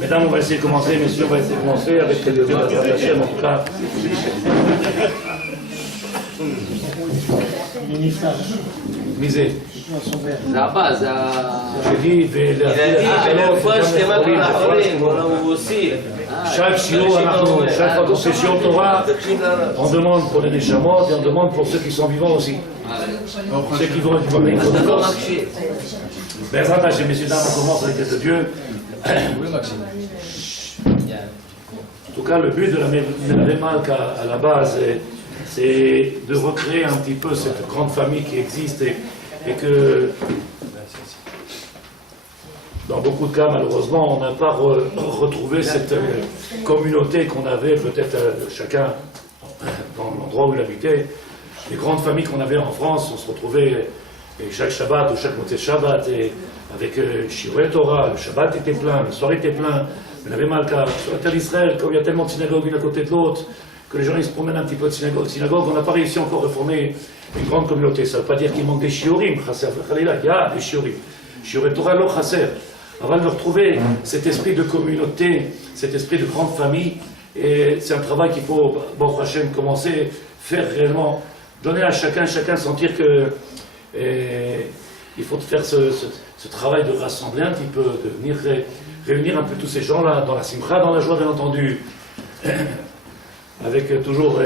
Mesdames, on va essayer de commencer, messieurs, on va essayer de commencer avec les deux de la chaîne, en tout cas. Misé. זה הבא, זה ילדים, ולרפואה שלמה כל האחרים, הוא הוסיף. Chaque shiur, chaque fois qu'on fait shiur Torah, on demande pour les neshamot et on demande pour ceux qui sont vivants aussi. Ceux qui vont être les connaissances. Bezrat Hashem, messieurs, dames, on commence avec l'aide de Dieu. En tout cas, le but de la Malka à la base, c'est de recréer un petit peu cette grande famille qui existe et que dans beaucoup de cas, malheureusement, on n'a pas retrouvé cette communauté qu'on avait peut-être chacun dans l'endroit où il habitait. Les grandes familles qu'on avait en France, on se retrouvait chaque Shabbat ou chaque Motzei Shabbat et avec Shiurei Torah, le Shabbat était plein, le soir était plein, mais la Malka, sur la terre d'Israël, comme il y a tellement de synagogues une à côté de l'autre, que les gens ils se promènent un petit peu de synagogue, on n'a pas réussi encore à former une grande communauté. Ça ne veut pas dire qu'il manque des shiurim, il y a des shiurim. Shiurei Torah, lo chasser. On va retrouver cet esprit de communauté, cet esprit de grande famille, et c'est un travail qu'il faut, bon Hachem, commencer, faire réellement, donner à chacun sentir que il faut faire ce travail de rassembler un petit peu, de venir réunir un peu tous ces gens-là, dans la simcha, dans la joie bien entendu, avec toujours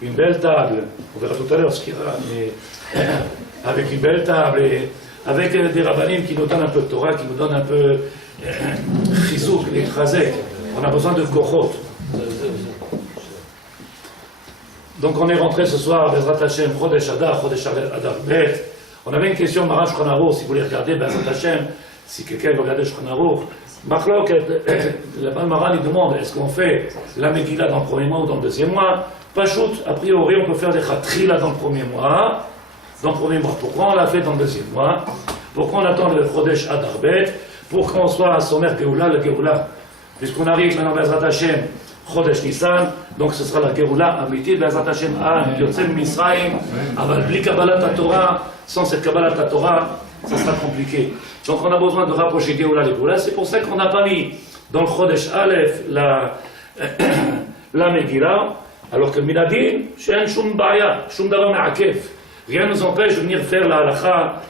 une belle table, on verra tout à l'heure ce qu'il y aura, mais avec une belle table, et avec des rabbanim qui nous donnent un peu de Torah, qui nous donnent un peu chizouk, les chazek. On a besoin de kochot. Donc on est rentré ce soir, Bezrat Hashem, Chodesh Adar Bet. On avait une question, Mara Shulchan Aruch, si vous voulez regarder, Bezrat Hashem, si quelqu'un veut regarder Shulchan Aruch. Machlok, la Mara lui demande, est-ce qu'on fait la Megillah dans le premier mois ou dans le deuxième mois? Pachout, a priori, on peut faire des Chatrila dans le premier mois. Dans le premier mois. Pourquoi on l'a fait dans le deuxième mois? Pourquoi on attend le Chodesh Adar Bet? Pour qu'on soit à Somer Geoula, le Geoula. Puisqu'on arrive maintenant à Bezrat Hashem, Chodesh Nissan, donc ce sera la Geoula Amiti, Bezrat Hashem, Yotzem Misraim, Aval Bli Kabbalat Torah, sans cette Kabbalat Torah, ça sera compliqué. Donc on a besoin de rapprocher Geoula et Geoula, c'est pour ça qu'on n'a pas mis dans le Chodesh Aleph la Megillah, alors que Minadin, She'en Shum Baya, Shum Davar Me'akev. Rien ne nous empêche de venir faire la halakha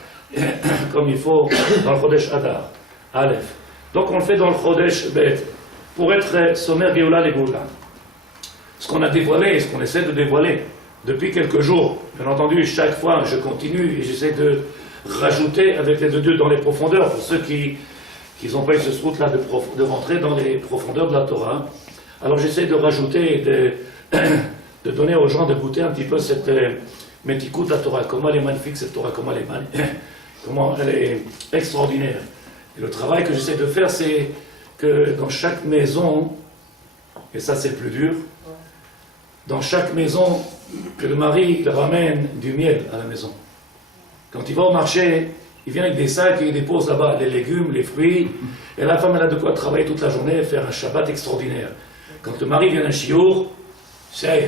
comme il faut dans le Chodesh Adar, Aleph. Donc on le fait dans le Chodesh Bet, pour être sommaire Geoula les Geoula. Ce qu'on a dévoilé, ce qu'on essaie de dévoiler depuis quelques jours, bien entendu, chaque fois je continue et j'essaie de rajouter avec les deux dans les profondeurs, pour ceux qui n'ont pas eu ce route-là de rentrer dans les profondeurs de la Torah. Alors j'essaie de rajouter, de donner aux gens de goûter un petit peu cette Metikut la Torah, comment elle est magnifique cette Torah, comment elle est extraordinaire. Et le travail que j'essaie de faire, c'est que dans chaque maison, et ça c'est le plus dur, dans chaque maison, que le mari il ramène du miel à la maison. Quand il va au marché, il vient avec des sacs et il dépose là-bas les légumes, les fruits, et la femme elle a de quoi travailler toute la journée et faire un Shabbat extraordinaire. Quand le mari vient d'un chiour, c'est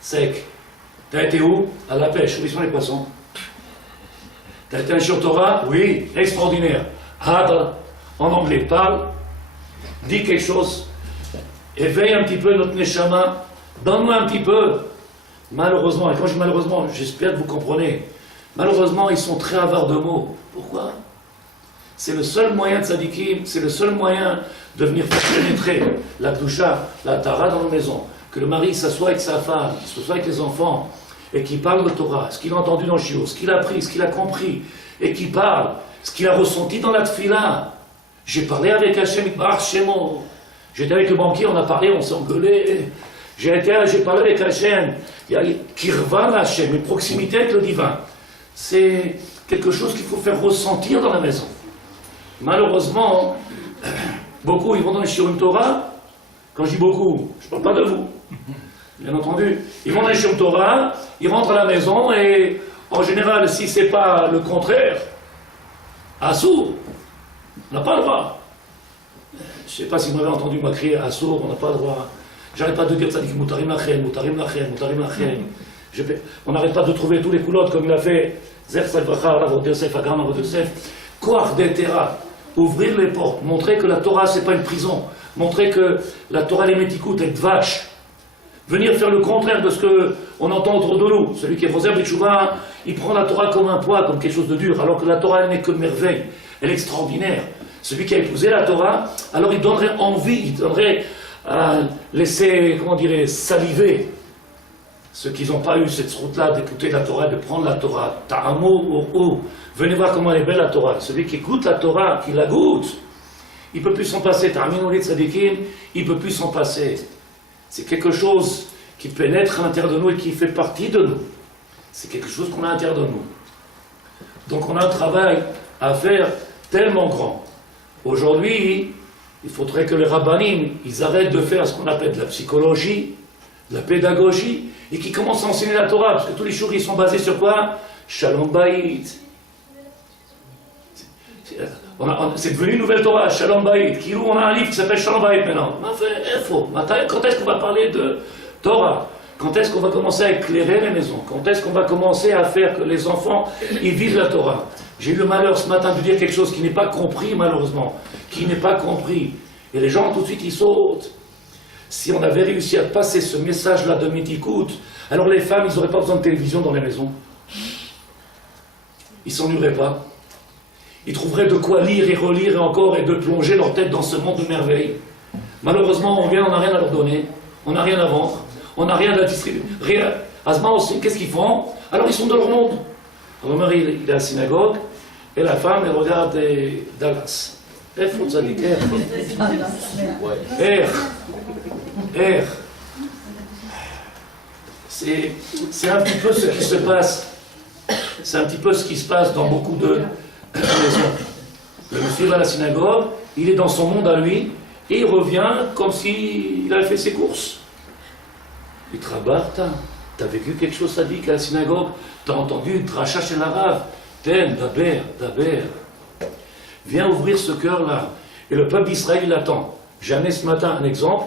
sec. T'as été où? À la pêche. Où sont les poissons? T'as été un shiur Torah? Oui, extraordinaire. Hadr, en anglais, parle, dis quelque chose, éveille un petit peu notre neshama, donne-moi un petit peu. Malheureusement, et quand je dis malheureusement, j'espère que vous comprenez, malheureusement, ils sont très avares de mots. Pourquoi? C'est le seul moyen de tzadikim, c'est le seul moyen de venir faire pénétrer la kdusha, la tara dans nos maisons. Que le mari s'assoie avec sa femme, s'assoie avec les enfants, et qu'il parle de Torah, ce qu'il a entendu dans le shiur, ce qu'il a appris, ce qu'il a compris, et qu'il parle, ce qu'il a ressenti dans la tfila. J'ai parlé avec Hachem Itbarach Shemo. J'étais avec le banquier, on a parlé, on s'est engueulé. J'ai parlé avec Hachem. Il y a Kirva Hachem, une proximité avec le divin. C'est quelque chose qu'il faut faire ressentir dans la maison. Malheureusement, beaucoup ils vont dans les shiurim Torah. Quand je dis beaucoup, je ne parle pas de vous, bien entendu. Ils vont dans les shiurim Torah, ils rentrent à la maison et en général, si ce n'est pas le contraire, Assour, on n'a pas le droit. Je ne sais pas si vous m'avez entendu moi crier Assour, on n'a pas le droit. J'arrête pas de dire ça, Moutarim Lachem, Moutarim Lachem, Moutarim Lachem. On n'arrête pas de trouver tous les coulottes comme il a fait Zer Bracha, Rav Yosef, Agam Rav Yosef, Koach Detera, ouvrir les portes, montrer que la Torah c'est pas une prison, montrer que la Torah les métikout est vache, venir faire le contraire de ce qu'on entend autour de nous. Celui qui est Roser B'Tchouva, il prend la Torah comme un poids, comme quelque chose de dur, alors que la Torah elle n'est que merveille, elle est extraordinaire. Celui qui a épousé la Torah, alors il donnerait envie, il donnerait à laisser, comment dirais, saliver ceux qui n'ont pas eu cette route-là d'écouter la Torah, de prendre la Torah. Ta'amo ou. Venez voir comment elle est belle la Torah. Celui qui goûte la Torah, qui la goûte, il ne peut plus s'en passer. Ta'aminu li tzadikim, il ne peut plus s'en passer. C'est quelque chose qui pénètre à l'intérieur de nous et qui fait partie de nous. C'est quelque chose qu'on a à l'intérieur de nous. Donc on a un travail à faire tellement grand. Aujourd'hui, il faudrait que les rabbanim, ils arrêtent de faire ce qu'on appelle de la psychologie, de la pédagogie, et qu'ils commencent à enseigner la Torah, parce que tous les jours ils sont basés sur quoi? Shalom Bayit. C'est devenu une nouvelle Torah, Shalom Bayit. On a un livre qui s'appelle Shalom Bayit maintenant. Quand est-ce qu'on va parler de Torah? Quand est-ce qu'on va commencer à éclairer les maisons? Quand est-ce qu'on va commencer à faire que les enfants ils vivent la Torah? J'ai eu le malheur ce matin de dire quelque chose qui n'est pas compris malheureusement, qui n'est pas compris. Et les gens tout de suite ils sautent. Si on avait réussi à passer ce message-là de Métikout, alors les femmes ils n'auraient pas besoin de télévision dans les maisons. Ils s'ennuieraient pas. Ils trouveraient de quoi lire et relire et encore et de plonger leur tête dans ce monde de merveilles. Malheureusement on vient, on n'a rien à leur donner, on n'a rien à vendre. On n'a rien à distribuer. Rien. Asma aussi, qu'est-ce qu'ils font? Alors ils sont dans leur monde. Le mari, il est à la synagogue, et la femme, elle regarde Dallas. C'est un petit peu ce qui se passe. C'est un petit peu ce qui se passe dans beaucoup de maisons. Le monsieur va à la synagogue, il est dans son monde à lui, et il revient comme s'il avait fait ses courses. Il te rabarta, t'as vécu quelque chose sadique à la synagogue, t'as entendu une dracha chez l'arabe, Ten, Daber. Viens ouvrir ce cœur-là. Et le peuple d'Israël, il attend. Jamais ce matin, un exemple.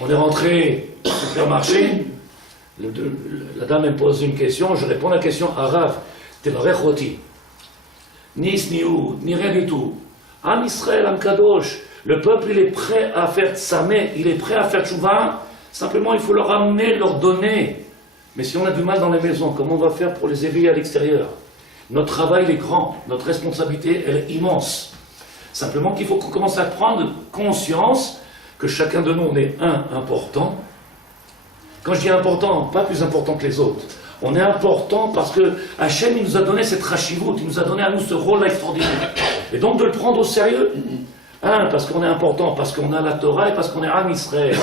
On est rentré au supermarché, la dame me pose une question, je réponds à la question arabe. Tevarechoti. Ni Sniou, ni rien du tout. Am Israël, Am Kadosh. Le peuple, il est prêt à faire tsameh, il est prêt à faire tchouva. Simplement, il faut leur amener, leur donner. Mais si on a du mal dans les maisons, comment on va faire pour les éveiller à l'extérieur? Notre travail est grand, notre responsabilité elle est immense. Simplement qu'il faut qu'on commence à prendre conscience que chacun de nous, on est important. Quand je dis important, pas plus important que les autres. On est important parce que Hachem, il nous a donné cette rachivout, il nous a donné à nous ce rôle extraordinaire. Et donc de le prendre au sérieux. Parce qu'on est important, parce qu'on a la Torah et parce qu'on est Am Israël.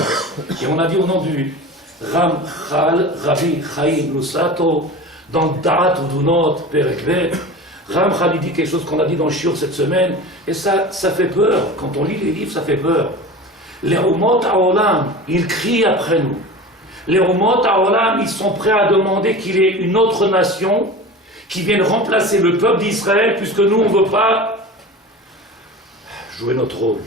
Et on a dit au nom du Ramchal, Rabbi Chaim Lusato, dans Da'at Udunot, Perek Bet, Ramchal il dit quelque chose qu'on a dit dans le Shiur cette semaine, et ça fait peur. Quand on lit les livres, ça fait peur. Les Umot Haolam, ils crient après nous. Les Umot Haolam, ils sont prêts à demander qu'il y ait une autre nation qui vienne remplacer le peuple d'Israël, puisque nous, on ne veut pas jouer notre rôle.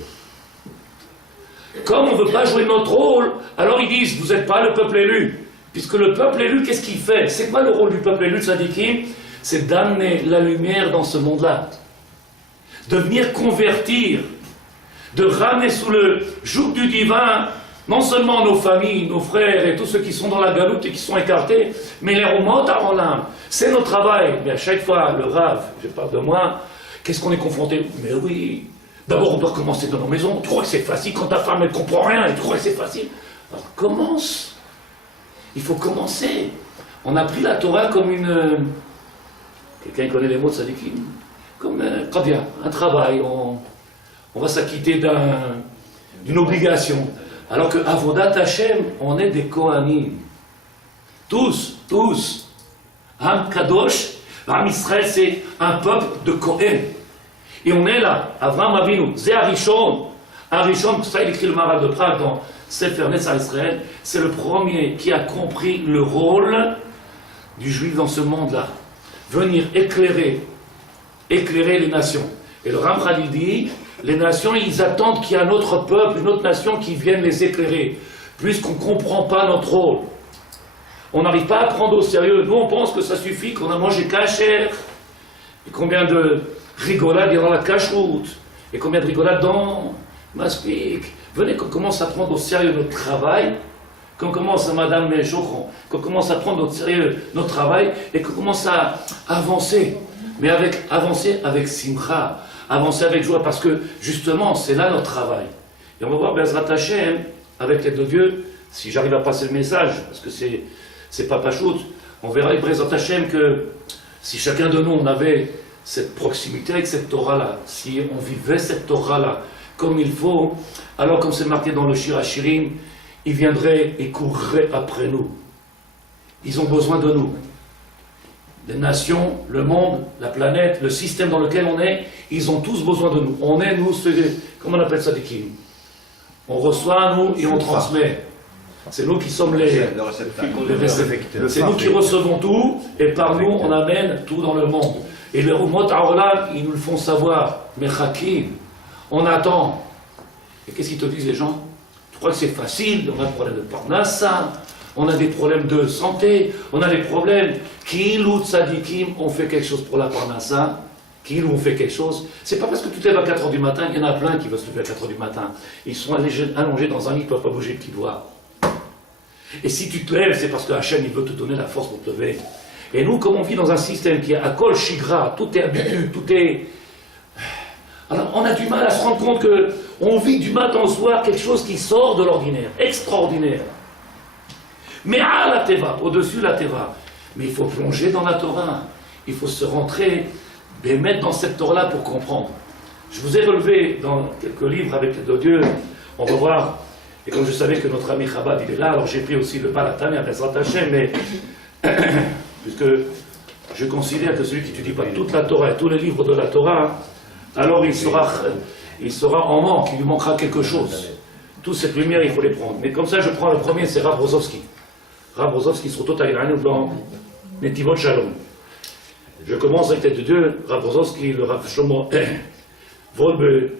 Comme on ne veut pas jouer notre rôle, alors ils disent, vous n'êtes pas le peuple élu. Puisque le peuple élu, qu'est-ce qu'il fait? C'est quoi le rôle du peuple élu, Tzadikim? C'est d'amener la lumière dans ce monde-là. De venir convertir, de ramener sous le joug du divin, non seulement nos familles, nos frères et tous ceux qui sont dans la galoute et qui sont écartés, mais les Umot Haolam. C'est notre travail. Mais à chaque fois, le Rav, je parle de moi, qu'est-ce qu'on est confronté? Mais oui, d'abord on doit commencer dans nos maisons. Tu crois que c'est facile quand ta femme elle ne comprend rien et tu crois que c'est facile? Alors commence. Il faut commencer. On a pris la Torah comme une... Quelqu'un connaît les mots de Sadikim? Comme un travail. On va s'acquitter d'une obligation. Alors que Avodat Hashem, on est des Kohanim. Tous. Am Kadosh, Am Israël, c'est un peuple de Kohen. Et on est là, Avram Avinu, Zé Arishon. Arishon, ça il écrit le Maral de Prague dans Sefer Netzach Israël, c'est le premier qui a compris le rôle du juif dans ce monde-là. Venir éclairer les nations. Et le Ramchal dit, les nations, ils attendent qu'il y ait un autre peuple, une autre nation qui vienne les éclairer, puisqu'on ne comprend pas notre rôle. On n'arrive pas à prendre au sérieux. Nous, on pense que ça suffit, qu'on a mangé kasher. Et combien de rigolades il y a dans la cache-route. Et combien de rigolades dans Maspik. Venez qu'on commence à prendre au sérieux notre travail. Qu'on commence à Madame Méchon, qu'on commence à prendre au sérieux notre travail. Et qu'on commence à avancer. Mais avancer avec simcha. Avancer avec joie. Parce que, justement, c'est là notre travail. Et on va voir Bezrat Hashem, avec l'aide de Dieu, si j'arrive à passer le message, parce que c'est pas pachout, on verra avec Bezrat Hashem que si chacun de nous on avait cette proximité avec cette Torah-là, si on vivait cette Torah-là comme il faut, alors comme c'est marqué dans le Shir HaShirim, ils viendraient et courraient après nous. Ils ont besoin de nous. Les nations, le monde, la planète, le système dans lequel on est, ils ont tous besoin de nous. On est, nous, comment on appelle ça, des kim? On reçoit, nous, et on transmet. C'est nous qui sommes les récepteurs. C'est nous qui recevons tout, et par nous, on amène tout dans le monde. Et les Umot Haolam, ils nous le font savoir. Mais Hakim, on attend. Et qu'est-ce qu'ils te disent, les gens? Tu crois que c'est facile? On a des problèmes de parnassa, on a des problèmes de santé, on a des problèmes. Kilou tzadikim, on fait quelque chose pour la parnassa. Kilou, on fait quelque chose. C'est pas parce que tu te lèves à 4h du matin, il y en a plein qui veulent se lever à 4h du matin. Ils sont allongés dans un lit, ils ne peuvent pas bouger le petit doigt. Et si tu te lèves, c'est parce que Hachem, il veut te donner la force pour te lever. Et nous, comme on vit dans un système qui est à kol shigra, tout est habitude, tout est... Alors, on a du mal à se rendre compte qu'on vit du matin au soir quelque chose qui sort de l'ordinaire, extraordinaire. Mais à la Teva, au-dessus de la Teva. Mais il faut plonger dans la Torah. Il faut se rentrer et mettre dans cette Torah-là pour comprendre. Je vous ai relevé dans quelques livres avec l'aide de Dieu, on va voir. Et comme je savais que notre ami Chabad, il est là, alors j'ai pris aussi le Balatani à Bezrat Hashem, mais puisque je considère que celui qui étudie pas toute la Torah et tous les livres de la Torah, alors il sera en manque, il lui manquera quelque chose. Toute cette lumière, il faut les prendre. Mais comme ça, je prends le premier, c'est Rav Rozovski. Rav Rozovski, sur tout Aïrani, dans Netivot Shalom. Je commence avec l'aide de Dieu, Rav Rozovski, le Rav Shlomo Volbe,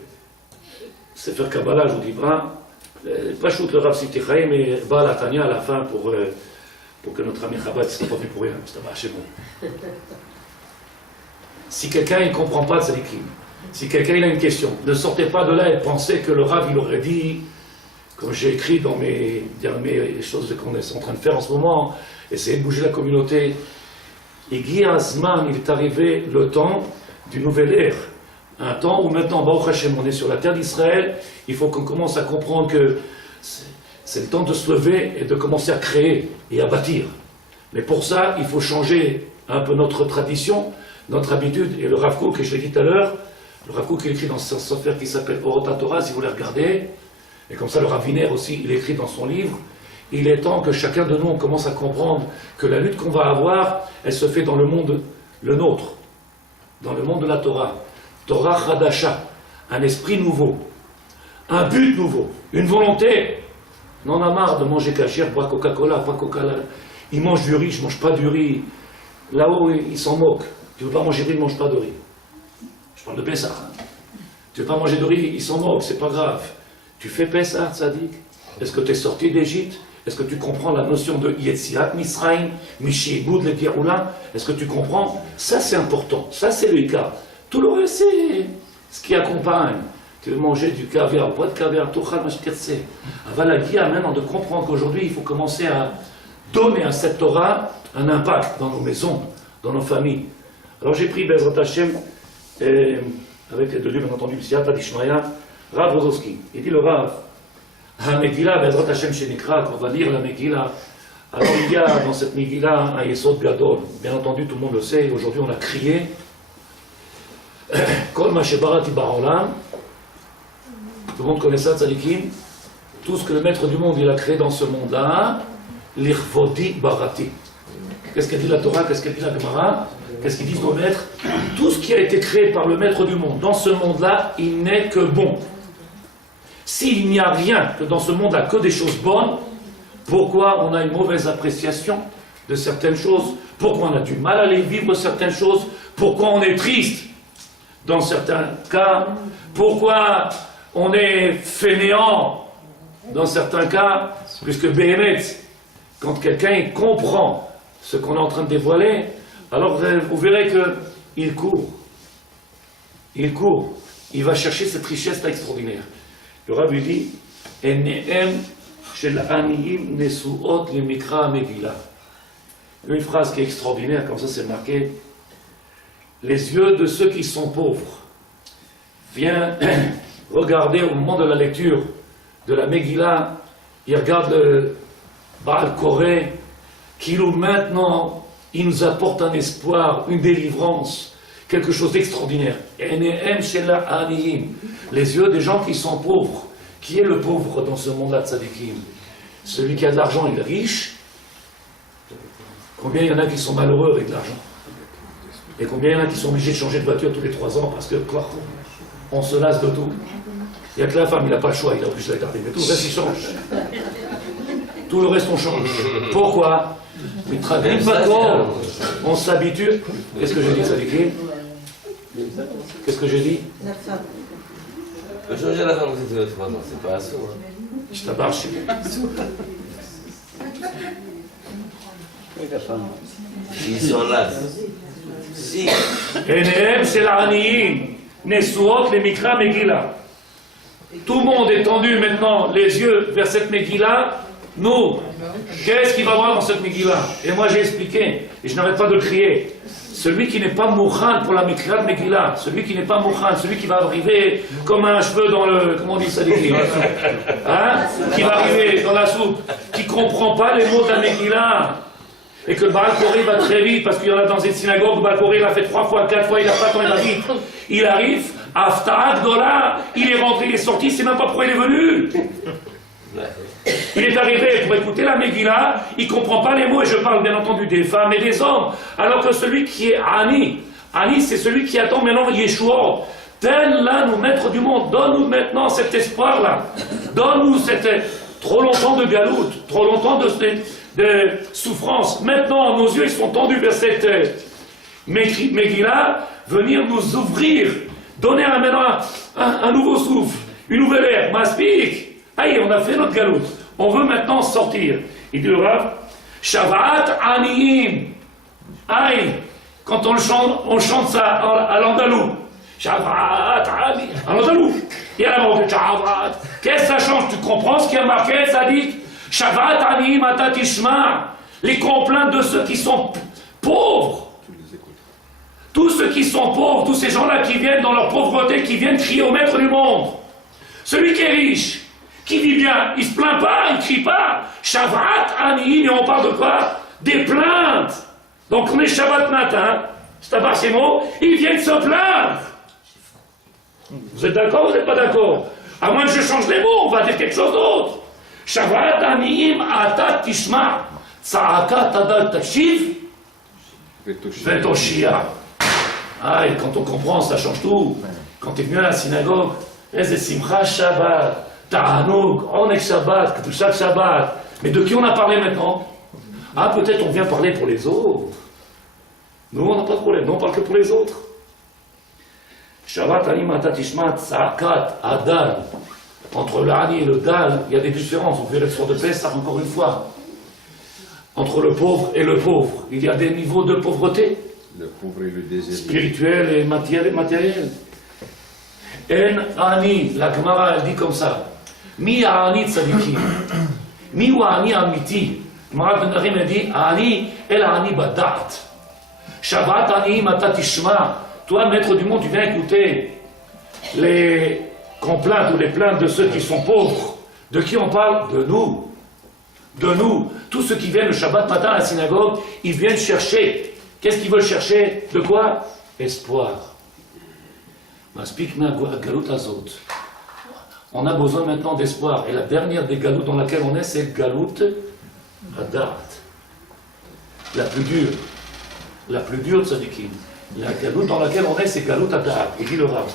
Sefer Kabbalah, je vous dis pas. Pas shoot le Rav Sifti Chaim, mais Baal Atania à la fin pour que notre ami Chabad ne soit pas venu pour rien. C'est bon. Si quelqu'un ne comprend pas de Tzadikim, si quelqu'un il a une question, ne sortez pas de là et pensez que le Rav il aurait dit, comme j'ai écrit dans mes choses qu'on est en train de faire en ce moment, essayer de bouger la communauté. Et Guy Asman, il est arrivé le temps du nouvel ère. Un temps où maintenant, Baruch Hashem, on est sur la terre d'Israël, il faut qu'on commence à comprendre que c'est le temps de se lever et de commencer à créer et à bâtir. Mais pour ça, il faut changer un peu notre tradition, notre habitude. Et le Rav Kook, et je l'ai dit tout à l'heure, le Rav Kook, il écrit dans son software qui s'appelle Orot HaTorah, si vous voulez regarder. Et comme ça, le Rav Winer aussi, il écrit dans son livre. Il est temps que chacun de nous, on commence à comprendre que la lutte qu'on va avoir, elle se fait dans le monde, le nôtre, dans le monde de la Torah. Torah Chadasha, un esprit nouveau, un but nouveau, une volonté. On en a marre de manger kasher, boire Coca-Cola, pas Coca-Cola. Ils mangent du riz, je ne mange pas du riz. Là-haut, ils s'en moquent. Tu ne veux pas manger de riz, ne mange pas de riz. Je parle de Pessah. Tu ne veux pas manger de riz, ils s'en moquent, c'est pas grave. Tu fais Pessah, Tzadik? Est-ce que tu es sorti d'Égypte? Est-ce que tu comprends la notion de Yetziat Misraïm, Mishieboud, le Géoula? Est-ce que tu comprends? Ça, c'est important. Ça, c'est le cas. Tout le reste, c'est ce qui accompagne. Tu veux manger du caviar, pas de caviar, Tochal, Mashkirtse. Avalagia, maintenant, de comprendre qu'aujourd'hui, il faut commencer à donner à cette Torah un impact dans nos maisons, dans nos familles. Alors j'ai pris Bezrat Hashem, avec l'aide de Dieu, bien entendu, Siyata Dishmaya, Rav Rozovski. Il dit le Rav, la Megillah, Bezrat Hashem Shenikra, qu'on va lire la Megillah. Alors il y a dans cette Megillah un Yesod Gadol. Bien entendu, tout le monde le sait, aujourd'hui on a crié. Kol ma shebarati ba'olam. Tout le monde connaît ça, Tzadikim. Tout ce que le maître du monde il a créé dans ce monde-là, l'irvodi barati. Qu'est-ce qu'elle dit la Torah? Qu'est-ce qu'elle dit la Gemara? Qu'est-ce qu'ils disent nos maîtres? Tout ce qui a été créé par le maître du monde, dans ce monde-là, il n'est que bon. S'il n'y a rien que dans ce monde-là, que des choses bonnes, pourquoi on a une mauvaise appréciation de certaines choses? Pourquoi on a du mal à les vivre certaines choses? Pourquoi on est triste dans certains cas? Pourquoi on est fainéant dans certains cas? Puisque Béhémet, quand quelqu'un comprend ce qu'on est en train de dévoiler, alors vous verrez qu'il court. Il court. Il va chercher cette richesse extraordinaire. Le Rav lui dit, Enehem shel aniyim nesuot lemikra megillah. Une phrase qui est extraordinaire, comme ça c'est marqué. Les yeux de ceux qui sont pauvres. Viens regarder au moment de la lecture de la Megillah, il regarde le Baal Koré, qui nous maintenant, il nous apporte un espoir, une délivrance, quelque chose d'extraordinaire. Enehem shel aniyim. Les yeux des gens qui sont pauvres. Qui est le pauvre dans ce monde-là de tzadikim? Celui qui a de l'argent, il est riche. Combien il y en a qui sont malheureux avec de l'argent? Et combien il y en a qui sont obligés de changer de voiture tous les 3 ans parce que quoi, on se lasse de tout. Il n'y a que la femme, il n'a pas le choix, il a obligé de la garder. Mais tout le reste, il change. Tout le reste, on change. Pourquoi? Il travaille pas trop. On s'habitue. Qu'est-ce que j'ai dit, tzadikim? Qu'est-ce que j'ai dit? La femme. On peut changer la femme tous les 3 ans, c'est pas assaut. Je t'abarche. Ils sont là. Si. Enehem shel aniyim nesuot lemikra Megillah. Tout le monde est tendu maintenant les yeux vers cette Megillah. Nous, qu'est-ce qu'il va voir dans cette Megillah? Et moi j'ai expliqué, et je n'arrête pas de crier. Celui qui n'est pas mouchan pour la Megillah, celui qui n'est pas mouchan, celui qui va arriver comme un cheveu dans le... Comment on dit ça, hein? Qui va arriver dans la soupe, qui ne comprend pas les mots de la Megillah. Et que le Baal Koré va très vite, parce qu'il y en a dans une synagogue, le Baal Koré il a fait 3 fois, 4 fois, il n'a pas le temps, il va vite. Il arrive, Aftarat Gola, il est rentré, il est sorti, il ne sait même pas pourquoi il est venu. Il est arrivé pour écouter la Megillah, il ne comprend pas les mots, et je parle bien entendu des femmes et des hommes, alors que celui qui est Ani, c'est celui qui attend maintenant Yeshua. Donne-là, nous, maîtres du monde, donne-nous maintenant cet espoir-là, donne-nous cette trop longtemps de galoute, trop longtemps de souffrance. Maintenant, nos yeux ils sont tendus vers cette Megillah, venir nous ouvrir, donner maintenant un nouveau souffle, une nouvelle ère, Maspik. Aïe, on a fait notre galoute. On veut maintenant sortir. Il dit le Rav, Shavat Aniyim. Aïe, quand on chante ça à l'andalou. Shavat Aniyim. À l'andalou. Et à la marocaine, Shavat. Qu'est-ce que ça change? Tu comprends ce qui a marqué, ça dit? Shavat Aniyim Atatishma. Les complaintes de ceux qui sont pauvres. Tous ceux qui sont pauvres, tous ces gens-là qui viennent dans leur pauvreté, qui viennent crier au maître du monde. Celui qui est riche, qui vit bien, il se plaint pas, il crie pas. Shavat Aniyim, et on parle de quoi? Des plaintes. Donc on est Shabbat matin, c'est à ces mots, ils viennent se plaindre. Vous êtes d'accord ou vous n'êtes pas d'accord? À moins que je change les mots, on va dire quelque chose d'autre. Shavat Aniyim Atat Tishma, Tza'aka Tadal Tashiv, Vetoshia. Ah, et quand on comprend, ça change tout. Quand tu es venu à la synagogue, c'est Simcha Shabbat. Ta'anouk, on est Shabbat, chaque Shabbat. Mais de qui on a parlé maintenant? Ah, peut-être on vient parler pour les autres. Nous, on n'a pas de problème, nous on parle que pour les autres. Shabbat Anim Atatishmat Sa'akat Adal. Entre le Ani et le Dal, il y a des différences. On fait l'export de Pessah encore une fois. Entre le pauvre et le pauvre, il y a des niveaux de pauvreté. Le pauvre et le désir. Spirituel et matériel. En Ani, la Gemara elle dit comme ça. Mi Ani tzadikim. Mi ou Ani amiti. Gemara Ben Narim elle dit Ani el Ani badat. Shabbat Ani matatishma. Toi, maître du monde, tu viens écouter les complaintes ou les plaintes de ceux qui sont pauvres. De qui on parle? De nous. De nous. Tous ceux qui viennent le Shabbat matin à la synagogue, ils viennent chercher. Qu'est-ce qu'ils veulent chercher? De quoi? Espoir. On a besoin maintenant d'espoir. Et la dernière des galoutes dans laquelle on est, c'est galoute Hadat. La plus dure. La plus dure, tzadikim. La galoute dans laquelle on est, c'est galoute Hadat. Il dit le Rav.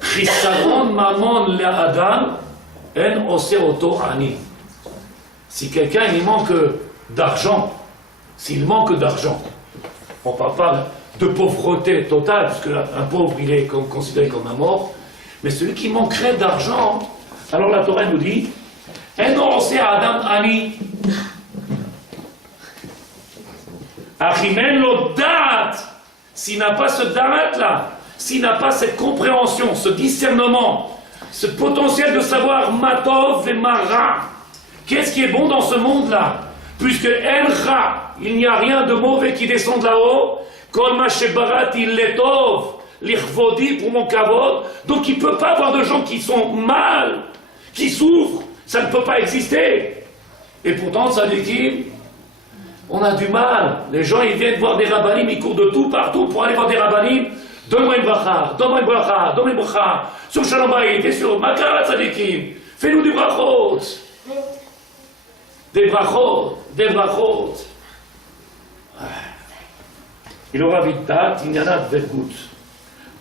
Chisaron mamon le'adam en ose oto ani. Si quelqu'un il manque d'argent, s'il manque d'argent, on ne parle pas de pauvreté totale, puisque un pauvre il est considéré comme un mort, mais celui qui manquerait d'argent, Alors la Torah nous dit, אין עושה האדם עני, אך אם אין לו דעת, s'il n'a pas ce da'at là, s'il n'a pas cette compréhension, ce discernement, ce potentiel de savoir ma tov et ma ra, qu'est-ce qui est bon dans ce monde-là, puisque en ra, il n'y a rien de mauvais qui descend de là-haut, kol ma shebarat il letov, l'irvodi pour mon kavod, donc il ne peut pas avoir de gens qui sont mal, qui souffrent, ça ne peut pas exister. Et pourtant, ça dit qui? On a du mal. Les gens, ils viennent voir des rabbinim, ils courent de tout partout pour aller voir des rabbinim. Donne-moi une bracha, donne-moi une bracha, donne-moi une bracha. Sur Shalom Bayit et sur Makara Tzadikim. Fais-nous des brachot. Des brachot, des brachot. Il aura vite date, il y en a de vergout.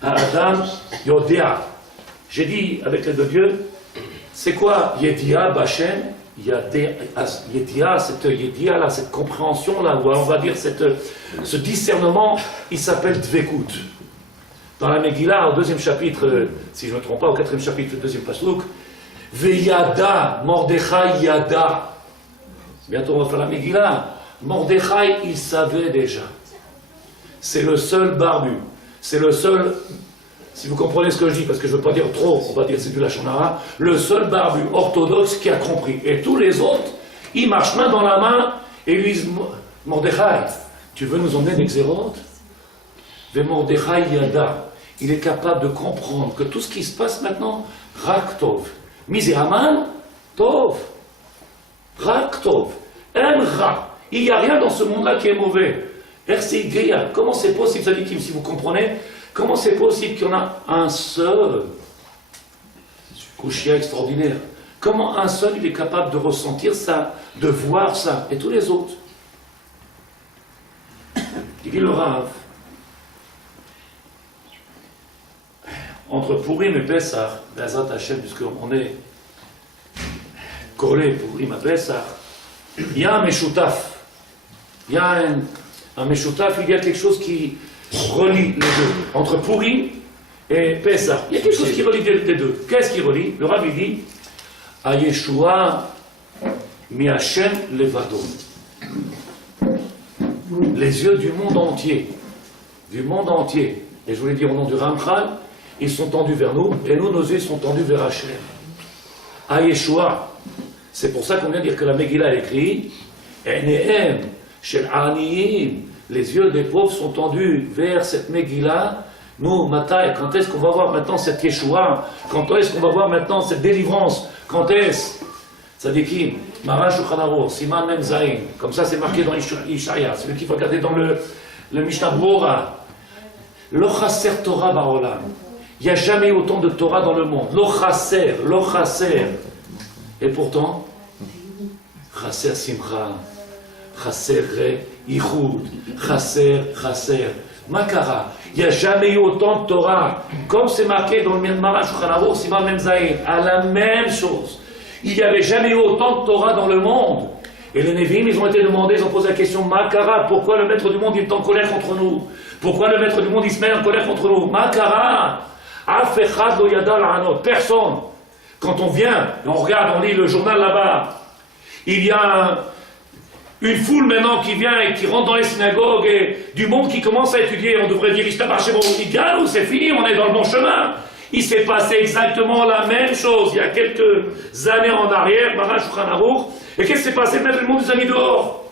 Adam Yodea. J'ai dit avec l'aide de Dieu, c'est quoi Yedia Bachem? Yedia, cette Yedia là, cette compréhension là, ou on va dire ce discernement, il s'appelle Dvekut. Dans la Megillah, au deuxième chapitre, si je ne me trompe pas, au quatrième chapitre, le deuxième pasuk, Veyada, Mordechai Yada. Bientôt on va faire la Megillah. Mordechai, il savait déjà. C'est le seul barbu. C'est le seul, si vous comprenez ce que je dis, parce que je ne veux pas dire trop, on va dire c'est du Lachon Hara, le seul barbu orthodoxe qui a compris. Et tous les autres, ils marchent main dans la main et lui disent, Mordechai, tu veux nous emmener d'Exérode? Ve Mordechai Yada, il est capable de comprendre que tout ce qui se passe maintenant, Rak Tov. Misé Haman, Tov. Rak Tov. En Ra. Il n'y a rien dans ce monde-là qui est mauvais. RCI Geya. Comment c'est possible, Tzadikim, si vous comprenez, comment c'est possible qu'il y en a un seul, Kouchia extraordinaire, comment un seul il est capable de ressentir ça, de voir ça, et tous les autres? Il dit le Rav, entre Purim et Pessah, Bezat Hashem, puisqu'on est collé Purim à Pessah, il y a un Meshutaf, il y a un Meshutaf, il y a quelque chose qui relie les deux, entre Purim et Pessah. Il y a quelque chose qui relie les deux. Qu'est-ce qui relie? Le Rav dit à Yeshua mi Hashem levado. Les yeux du monde entier. Du monde entier. Et je voulais dire au nom du Ramchal, ils sont tendus vers nous, et nous, nos yeux sont tendus vers Hashem. À Yeshua. C'est pour ça qu'on vient dire que la Megillah écrit Enehem shel Aniyim. Les yeux des pauvres sont tendus vers cette Megillah. Nous, Matai, quand est-ce qu'on va voir maintenant cette Yeshua? Quand est-ce qu'on va voir maintenant cette délivrance? Quand est-ce? Tzadikim, Marash Uchanaro, Siman Mem Zayin. Comme ça, c'est marqué dans Ishaya. Celui qu'il faut regarder dans le Mishnah Bora. Lo Chaser Torah Baolam. Il n'y a jamais eu autant de Torah dans le monde. Lo Chaser, Lo Chaser. Et pourtant, Chaser Simcha, Chaser Yichud, Chaser, Makara. Il n'y a jamais eu autant de Torah. Comme c'est marqué dans le Marash Uchanaro, Siman Mem Zayin. À la même chose. Il n'y avait jamais eu autant de Torah dans le monde. Et les Nevi'im, ils ont été demandés, ils ont posé la question, Makara, pourquoi le maître du monde il est en colère contre nous? Pourquoi le maître du monde il se met en colère contre nous? Makara, Afechad lo yada l'anot. Personne. Quand on vient, et on regarde, on lit le journal là-bas, il y a une foule maintenant qui vient et qui rentre dans les synagogues et du monde qui commence à étudier, on devrait dire, ou c'est fini, on est dans le bon chemin. Il s'est passé exactement la même chose il y a quelques années en arrière, Marash Uchanaro. Et qu'est-ce qui s'est passé? Mettre le monde des amis dehors.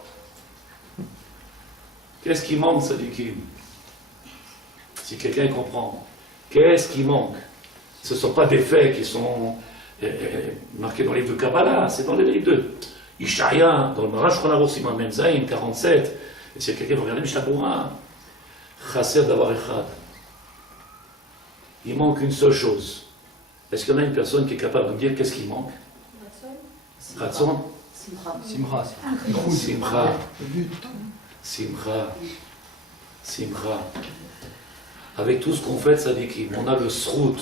Qu'est-ce qui manque, Tzadikim? Si quelqu'un comprend, qu'est-ce qui manque? Ce ne sont pas des faits qui sont marqués dans les livres de Kabbalah, c'est dans les livres de Ishaya, dans le Marash Uchanaro, Siman Mem Zayin, 47. Et si quelqu'un veut regarder Mishnah Bora, Chaser Davar Echad. Il manque une seule chose. Est-ce qu'il y en a une personne qui est capable de me dire qu'est-ce qui manque? Ratson? Simcha. Simcha. Avec tout ce qu'on fait, ça dit qu'on a le srout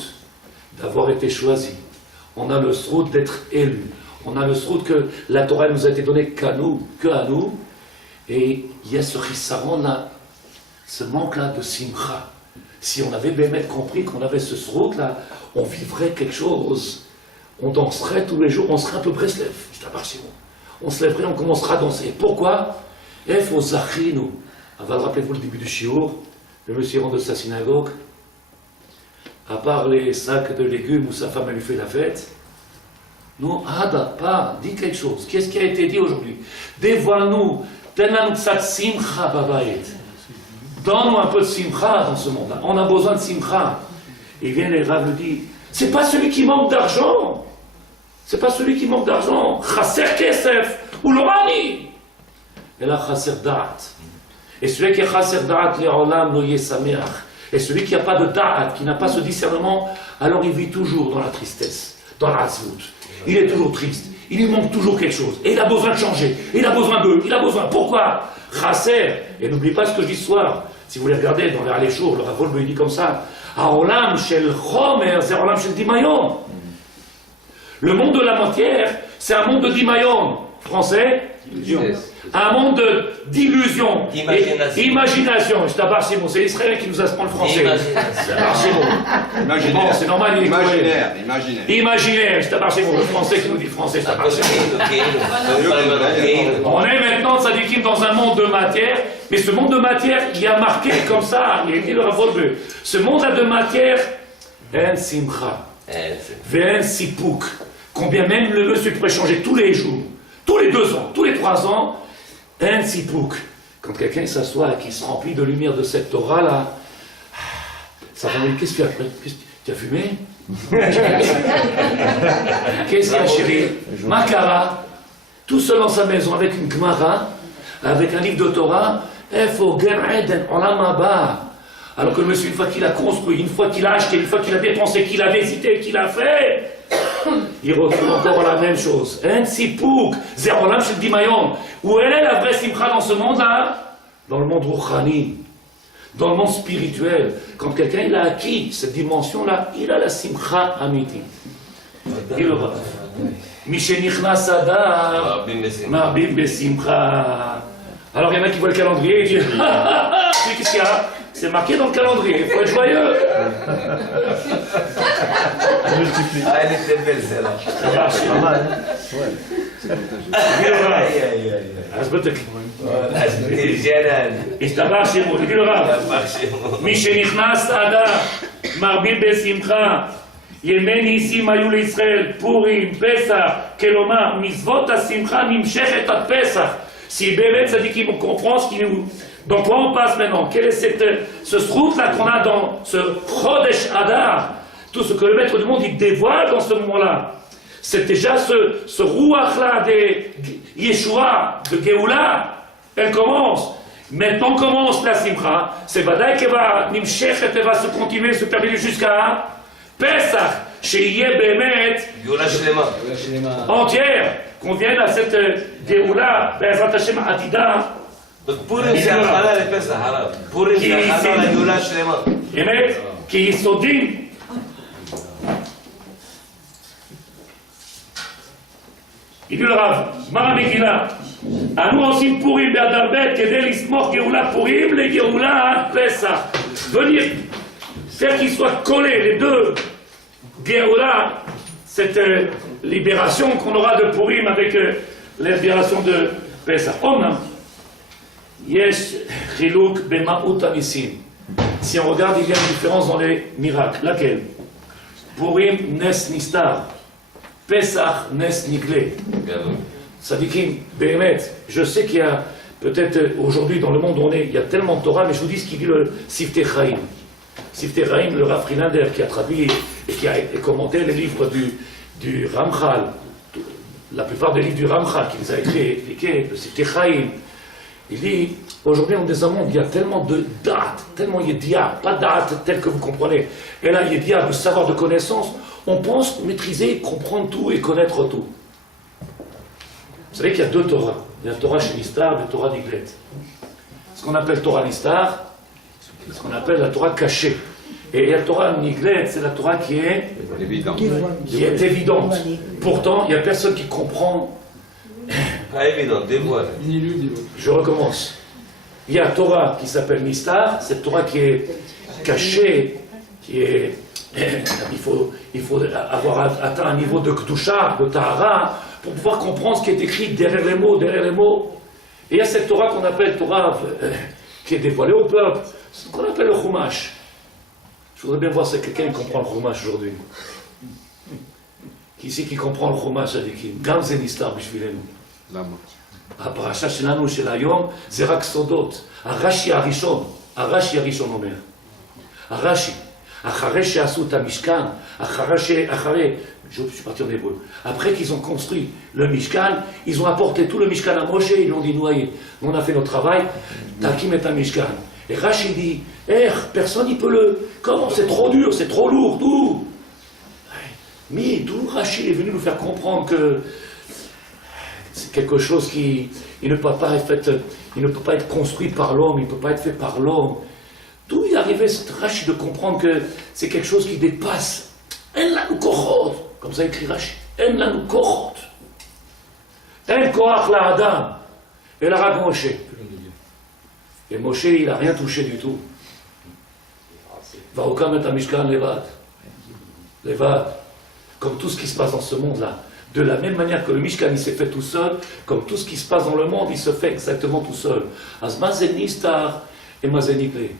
d'avoir été choisi. On a le srout d'être élu. On a le srout que la Torah nous a été donnée qu'à nous, Et il y a ce chissaron là, ce manque là de simcha. Si on avait bien compris qu'on avait ce srout là, on vivrait quelque chose. on danserait tous les jours, on serait un peu Breslev, on se lèverait, on commencera à danser. Pourquoi? Il faut nous. Rappelez-vous le début du shiur, le monsieur rentre de sa synagogue, à part les sacs de légumes où sa femme a lui fait la fête, non, pas, dis quelque chose. Qu'est-ce qui a été dit aujourd'hui? Dévoile-nous, donne-nous simcha babayet. Donne-nous un peu de simcha dans ce monde-là. On a besoin de simcha. Et vient les Rav lui dit, c'est pas celui qui manque d'argent. C'est pas celui qui manque d'argent. Chaser kesef ou l'orani. Et là, chaser da'at. Et celui qui a chaser da'at, le'olam lo yesameach. Et celui qui n'a pas de da'at, qui n'a pas ce discernement, alors il vit toujours dans la tristesse, dans la hazvout. Il est toujours triste. Il lui manque toujours quelque chose. Et il a besoin de changer. Il a besoin d'eux. Il a besoin. Pourquoi? Chaser. Et n'oubliez pas ce que je dis ce soir. Si vous les regardez dans les Aléchour, le Rav me dit comme ça. Haolam shel chomer, c'est Haolam shel dimayon. Le monde de la matière, c'est un monde de dimayon. Français? Un monde d'illusion. Imagination. Je t'abats, c'est bon. C'est l'Israélien qui nous apprend le français. Imaginaire. Bon, c'est normal, il est Imaginaire. Imaginaire. Je t'abats, c'est bon. Le français qui nous dit français, je t'abats, c'est bon. On est maintenant, tzadikim, dans un monde de matière, mais ce monde de matière, il a marqué comme ça, il est dit le Rav Wolbe. Ce monde-là de matière, en simcha, en sipouk. Combien même le monsieur pourrait changer tous les jours, tous les 2 ans, tous les 3 ans, un sipouk. Quand quelqu'un s'assoit et qui se remplit de lumière de cette Torah-là, ça va lui dire, qu'est-ce que tu as fait? Tu as fumé? Qu'est-ce qu'il y a, chérie? Makara, tout seul dans sa maison avec une Gemara, avec un livre de Torah, il faut Gan Eden, Olam Haba. Alors que le monsieur, une fois qu'il a construit, une fois qu'il a acheté, une fois qu'il a dépensé, qu'il a visité, qu'il a fait, il retrouve encore la même chose. Un sipouk, zérolam shel dimayon. Où elle est la vraie simcha dans ce monde-là? Dans le monde rouchani, dans le monde spirituel. Quand quelqu'un il a acquis cette dimension-là, il a la simcha amiti. Il le Rav. Mishenichnas adar, marbim besimcha. Alors il y en a qui voient le calendrier et disent qu'est-ce qu'il y a? C'est marqué dans le calendrier, il faut être joyeux. Elle était belle celle-là. C'est pas mal. הסתבר שימו, תגיד לו רב, מי שנכנס אדר, מרבים בשמחה, ימי ניסים היו לישראל, פורים, פסח, כלומר, מצוות השמחה נמשכת עד פסח. Si באמת צדיקים, on comprend ce qui nous... Donc, quoi on passe maintenant? Quel est ce srout-là qu'on a dans ce Chodesh Adar? Tout ce que le maître du monde il dévoile dans ce moment-là. C'est déjà ce rouach-là des Yeshua, de Géoula. Elle commence. Maintenant commence la Simcha. C'est Vadaï qui va nimshechet et va se continuer, se terminer jusqu'à Pesach. Chez Yé Bemet. Géoula Shlema. Entière. Qu'on vienne à cette Géoula, Be'ezrat Hashem Atida. Donc Purim c'est Achala et Pesach, Purim c'est Achala et Géoula Shlema. Emet, qui יסודים. Il dit le Rav, Mara Megillah, אנו עושים פורים באדר ב' כדי לסמוך גאולה פורים לגאולה פסח. Venir faire qu'ils soient collés, les deux, Géoula, cette libération qu'on aura de Purim avec la libération de Pesach. Omnam, Yesh Chiluk Bema'ut Anisim. Si on regarde, il y a une différence dans les miracles. Laquelle? Purim Nes Nistar, Pesach Nes Niglé. Sadikim, Behemet, je sais qu'il y a peut-être aujourd'hui dans le monde où on est, il y a tellement de Torah, mais je vous dis ce qu'il dit le Siftei Chaim. Siftei Chaim, le Rav Frilander qui a traduit et qui a commenté les livres du Ramchal, la plupart des livres du Ramchal qu'il les a écrits et expliqués, le Siftei Chaim. Il dit, aujourd'hui on est dans un monde, il y a tellement de dates, tellement yédia, pas dates telles que vous comprenez. Et là, yédia, de savoir, de connaissance, on pense maîtriser, comprendre tout et connaître tout. Vous savez qu'il y a 2 Torahs. Il y a la Torah chez Nistar et la Torah d'Iglet. Ce qu'on appelle Torah Nistar, c'est ce qu'on appelle la Torah cachée. Et la Torah Niglet, c'est la Torah qui est évidente. Pourtant, il n'y a personne qui comprend. Pas évident, dévoile. Je recommence. Il y a la Torah qui s'appelle Nistar, cette Torah qui est cachée, qui est il faut avoir atteint un niveau de Kedusha, de Tahara, pour pouvoir comprendre ce qui est écrit derrière les mots, Et il y a cette Torah qu'on appelle Torah, qui est dévoilée au peuple, ce qu'on appelle le Chumash. Je voudrais bien voir si quelqu'un qui comprend le Chumash aujourd'hui. Qui c'est qui comprend le Chumash Sadikim? Gam זה נסתר בשבילנו. למה? הפרשה שלנו של היום זה רק סודות. הרש"י הראשון אומר. הרש"י, אחרי שעשו את המשכן, je suis parti en hébreu, après qu'ils ont construit le Mishkan, ils ont apporté tout le Mishkan à Moshe, ils l'ont dit nous on a fait notre travail, Takim et un Mishkan. Et Rashi dit, personne ne peut le... Comment? C'est trop dur, c'est trop lourd, tout. Mais d'où Rashi est venu nous faire comprendre que c'est quelque chose qui il ne peut pas être construit par l'homme, il ne peut pas être fait par l'homme. D'où il est arrivé cette Rashi de comprendre que c'est quelque chose qui dépasse. En lanu kochot, comme ça écrit Rashi. En lanu kochot. En koach la Adam. Et la rak Moshe. Et Moshe, il n'a rien touché du tout. Vaokam et Mishkan levad. Levad. Comme tout ce qui se passe dans ce monde-là. De la même manière que le Mishkan, il s'est fait tout seul, comme tout ce qui se passe dans le monde, il se fait exactement tout seul. Azmazen nistar et mazen niglé.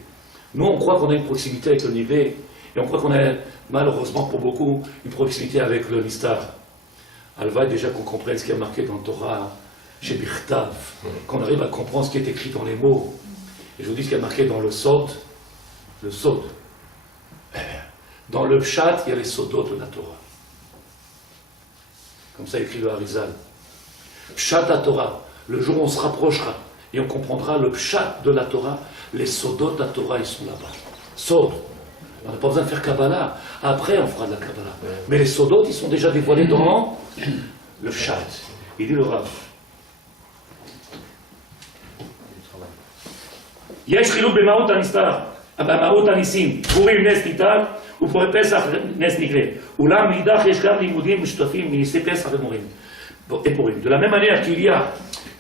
Nous, on croit qu'on a une proximité avec le niglé, et on croit qu'on a, malheureusement pour beaucoup, une proximité avec le nistar. Alva, déjà qu'on comprenne ce qui est marqué dans le Torah, chez Birtav, qu'on arrive à comprendre ce qui est écrit dans les mots. Et je vous dis ce qui est marqué dans le Sod. Dans le Pshat, il y a les Sodot de la Torah. Comme ça écrit le Harizal. Pshat à Torah. Le jour où on se rapprochera et on comprendra le Pshat de la Torah, les Sodot à Torah, ils sont là-bas. Sod. On n'a pas besoin de faire Kabbalah. Après, on fera de la Kabbalah. Mais les Sodot, ils sont déjà dévoilés dans le Pshat. Il dit le Rav. יש חילוק במהות הנסתר, במהות הניסים, פורים נס ניתן ופורי פסח נס נגלה. אולם מאידך יש גם לימודים משותפים מניסי פסח ומורים. Et Purim. De la même manière qu'il y a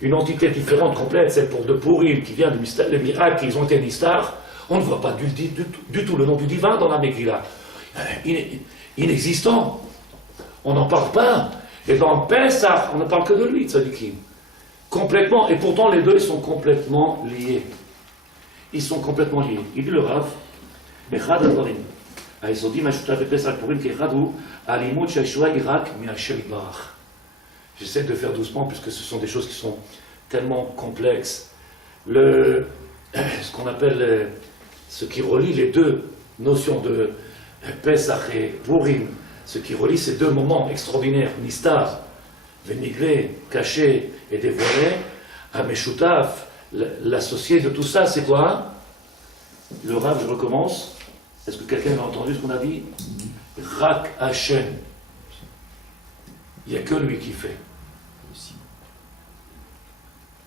une entité différente, complète, celle pour de Purim, qui vient du miracle, qu'ils ont été Nistar, on ne voit pas du tout le nom du divin dans la Megillah. Inexistant. On n'en parle pas. Et dans Pesach, on ne parle que de lui, Tzadikim. Complètement. Et pourtant, les deux, ils sont complètement liés. Ils sont complètement liés. Il dit le Rav, Echad Advarim. היסודי משותף בפסח פורים כאחד הוא הלימוד שהישועה היא רק מהשם יתברך. J'essaie de faire doucement puisque ce sont des choses qui sont tellement complexes. Ce qu'on appelle, ce qui relie les deux notions de Pesach et Purim, ce qui relie ces deux moments extraordinaires, Nistar, Vénigré, caché et dévoilé, à Meshutaf, l'associé de tout ça, c'est quoi? Le Rav, je recommence. Est-ce que quelqu'un a entendu ce qu'on a dit? Rak Hashem. Il n'y a que lui qui fait.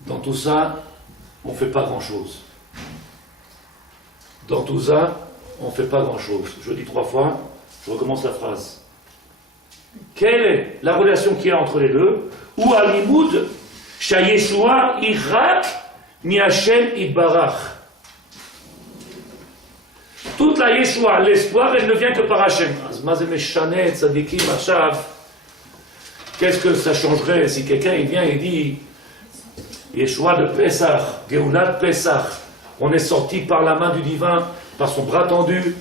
Dans tout ça, on ne fait pas grand-chose. Dans tout ça, on ne fait pas grand-chose. Je dis 3 fois, je recommence la phrase. Quelle est la relation qu'il y a entre les deux? Ou al-Limoud, Shayeshua Irak mi Hashem Itbarach. Toute la Yeshua, l'espoir, elle ne vient que par Hashem. Qu'est-ce que ça changerait si quelqu'un il vient et dit Yeshua de Pesach, Geulat Pesach, on est sorti par la main du divin, par son bras tendu.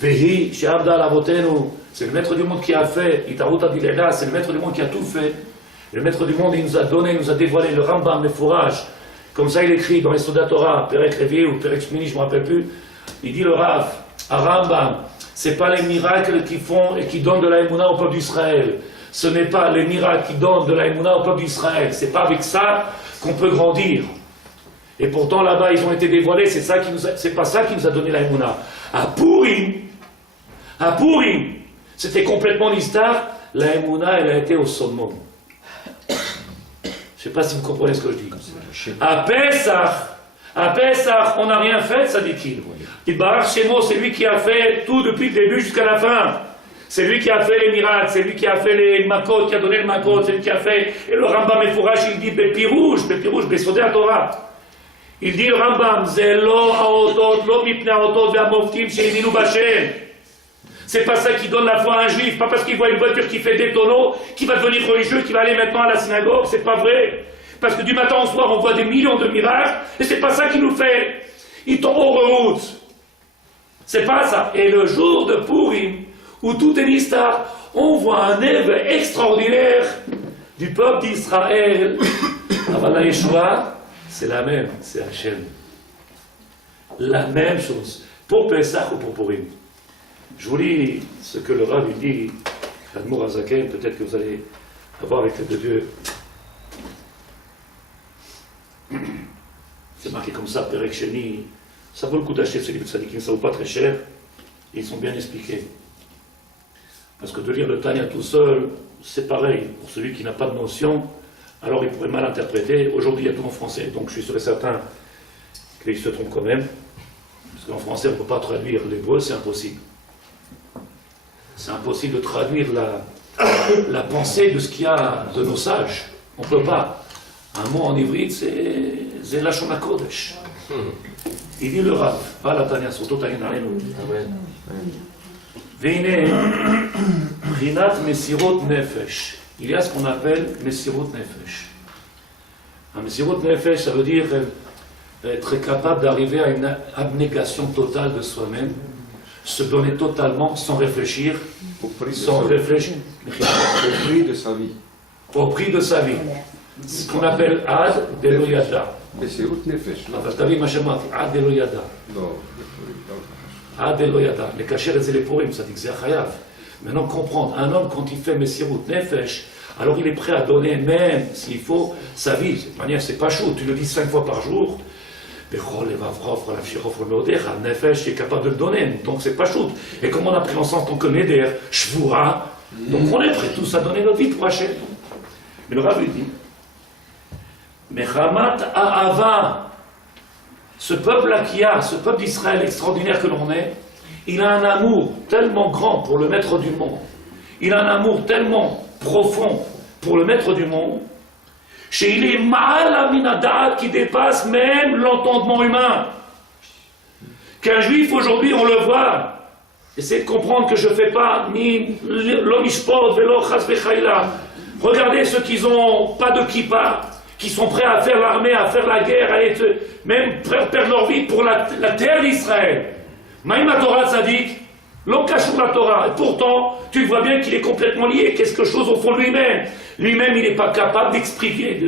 Vehi, She'abda Lavotenu, c'est le maître du monde qui a fait, Itarut Adilela, c'est le maître du monde qui a tout fait. Le maître du monde, il nous a donné, il nous a dévoilé le Rambam, le fourrage. Comme ça, il écrit dans les Soda Torah, Perek Revi ou Perek Shmini, je ne me rappelle plus. Il dit le Rav, à Rambam, c'est pas les miracles qui font et qui donnent de la Emouna au peuple d'Israël. Ce n'est pas les miracles qui donnent de la Emouna au peuple d'Israël. C'est pas avec ça qu'on peut grandir. Et pourtant là-bas, ils ont été dévoilés. C'est pas ça qui nous a donné la Emouna. À Purim, c'était complètement l'histoire. La Emouna, elle a été au summum. Je ne sais pas si vous comprenez ce que je dis. À Pesach, on n'a rien fait, ça dit-il. Itbarach Shemo, c'est lui qui a fait tout depuis le début jusqu'à la fin. C'est lui qui a fait les miracles, c'est lui qui a fait les makot, qui a donné le makot, c'est lui qui a fait. Et le Rambam Mefourash, il dit Bepirouj, Besodé Torah. Il dit le Rambam, Zelo Aotot, Lo Mipne Aotot, Ve'amoftim, She'iminu Bashem. C'est pas ça qui donne la foi à un juif, pas parce qu'il voit une voiture qui fait des tonneaux, qui va devenir religieux, qui va aller maintenant à la synagogue, c'est pas vrai. Parce que du matin au soir, on voit des millions de miracles, et c'est pas ça qui nous fait. Ils tombent en route. C'est pas ça. Et le jour de Purim, où tout est nistar, on voit un œuvre extraordinaire du peuple d'Israël. Avant la Yeshua, c'est la même, c'est Hachem. La même chose, pour Pesach ou pour Purim. Je vous lis ce que le Rav dit, Admour Azaken, peut-être que vous allez avoir avec l'aide de Dieu. C'est marqué comme ça, Perek Sheni. Ça vaut le coup d'acheter ce livre de Tzadikim, ça vaut pas très cher, et ils sont bien expliqués. Parce que de lire le Tanya tout seul, c'est pareil, pour celui qui n'a pas de notion, alors il pourrait mal interpréter. Aujourd'hui, il y a tout en français, donc je suis sûr et certain qu'il se trompe quand même. Parce qu'en français, on ne peut pas traduire l'hébreu, c'est impossible. C'est impossible de traduire la pensée de ce qu'il y a de nos sages. On ne peut pas. Un mot en hybride, c'est Lashon HaKodesh. Il dit le Rav, pas la Tanya, surtout Tanya Narenu. Veine, Rinat Mesirot Nefesh. Il y a ce qu'on appelle Mesirot Nefesh. Un Mesirot Nefesh, ça veut dire être capable d'arriver à une abnégation totale de soi-même, se donner totalement sans réfléchir, sans réfléchir. Au prix de sa vie. Au prix de sa vie. Ce qu'on appelle Ad Deloyada. Mais c'est route nefesh. אתה מבין מה שאמרתי, עד דלא ידע. לא. עד דלא ידע. לקשר את זה לפורים, ça dit que c'est חייב. Maintenant, comprendre, un homme, quand il fait Messirut Nefesh, alors il est prêt à donner, même s'il faut, sa vie. De toute manière, c'est pas chaud, tu le dis 5 fois par jour. Bechol Evavrof, Ralafshirof, Romeodecha, Nefesh, tu es capable de le donner, donc c'est pas chaud. Et comme on a pris ensemble ton Neder, Shvura, donc on est prêt tous à donner notre vie pour Hachem. Mais le Rav lui dit, Mechamat Ahava, ce peuple-là qui a, ce peuple d'Israël extraordinaire que l'on est, il a un amour tellement grand pour le maître du monde, il a un amour tellement profond pour le maître du monde, chez il est Ma'al Aminadat qui dépasse même l'entendement humain. Qu'un juif aujourd'hui, on le voit, essayez de comprendre que je ne fais pas ni l'omishpot, velo chas v'chaila. Regardez ceux qui n'ont pas de kippa, qui sont prêts à faire l'armée, à faire la guerre, à être, même prêts à perdre leur vie pour la terre d'Israël. Maïm la Torah tzaddik, l'okashur la Torah. Et pourtant, tu vois bien qu'il est complètement lié, quelque chose au fond de lui-même. Lui-même, il n'est pas capable d'expliquer.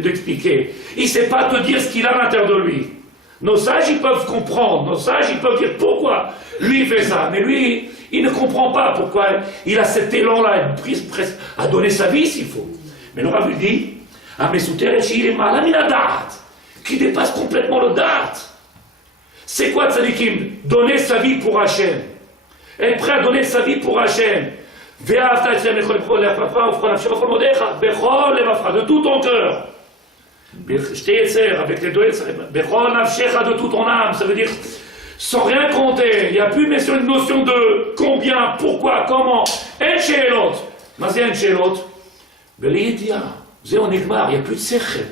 Il ne sait pas te dire ce qu'il a à l'intérieur de lui. Nos sages, ils peuvent comprendre. Nos sages, ils peuvent dire pourquoi lui, il fait ça. Mais lui, il ne comprend pas pourquoi il a cet élan-là, presque à donner sa vie s'il faut. Mais le Rav lui dit, ah, mais sous terre, il est mal à la date, qui dépasse complètement le date. C'est quoi, tzadikim? Donner sa vie pour Hachem. Être prêt à donner sa vie pour Hachem. De tout ton cœur. Avec les deux, de tout ton âme. Ça veut dire sans rien compter. Il n'y a plus mais sur une notion de combien, pourquoi, comment. En sheelot. Mais en sheelot. Belidia. On est marre. Il n'y a plus de sechel.